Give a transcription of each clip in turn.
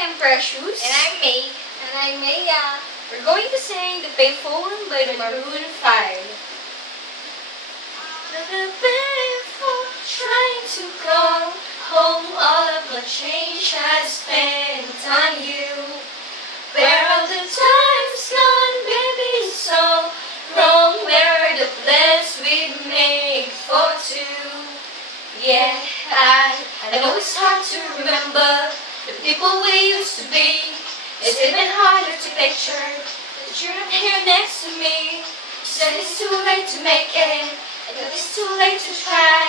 am Precious. And I'm May. And I'm Maya. We're going to sing The Payphone by the Maroon 5. The payphone, trying to call home, all of my change I spent on you. Where are the times gone, baby, so wrong? Where are the plans we made for two? Yeah, I know it's hard to remember the people we used to be. It's even harder to picture that you're not here next to me. You said it's too late to make it, and that it's too late to try.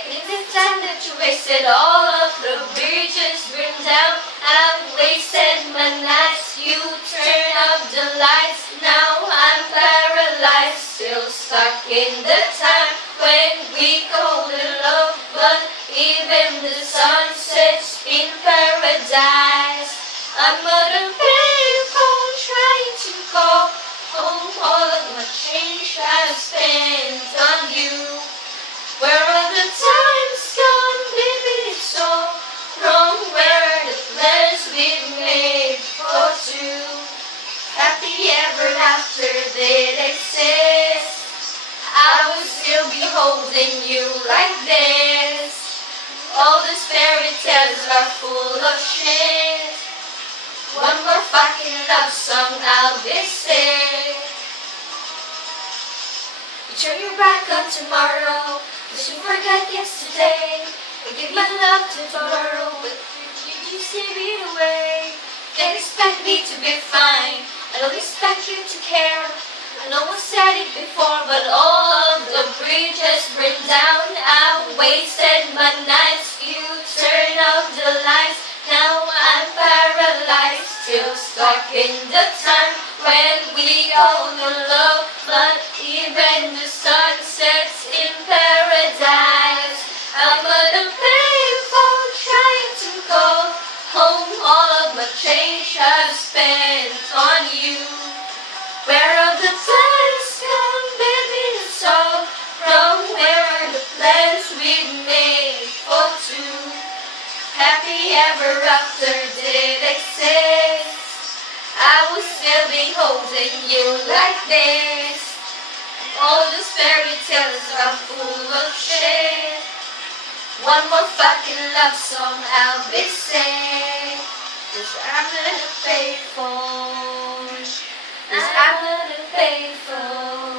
And in the time that you wasted, all of the bridges burned down. I wasted my nights, you turned up the lights. Now I'm paralyzed, still stuck in the time when we called it love. But even the sun sets in paradise. I'm on a payphone trying to call home, all of my change I've spent on you. Where are the times gone, baby, it's so wrong? Where are the plans we've made for two? Happy ever after did exist, I would still be holding you like this. All these fairy tales are full of shit. One more fucking love song, I'll be sick. You turn your back on tomorrow, cause you forgot yesterday. I give my love to tomorrow, but you gave it away. Can't expect me to be fine, I don't expect you to care. I know I said it before, but all of the bridges burned down. I wasted my nights, you turned off the lights. Now I'm paralyzed, still stuck in the time when we all knew love. But even the sun sets in paradise. I'm on a payphone trying to call home, all of my change I've spent on you. Where are the times gone, baby, it's all wrong? Where are the plans we made for two? Happy ever after did exist, I would still be holding you like this. All those fairy tales are full of shit. One more fucking love song, I'll be sick. Cause I'm not a payphone. Cause I'm not a payphone.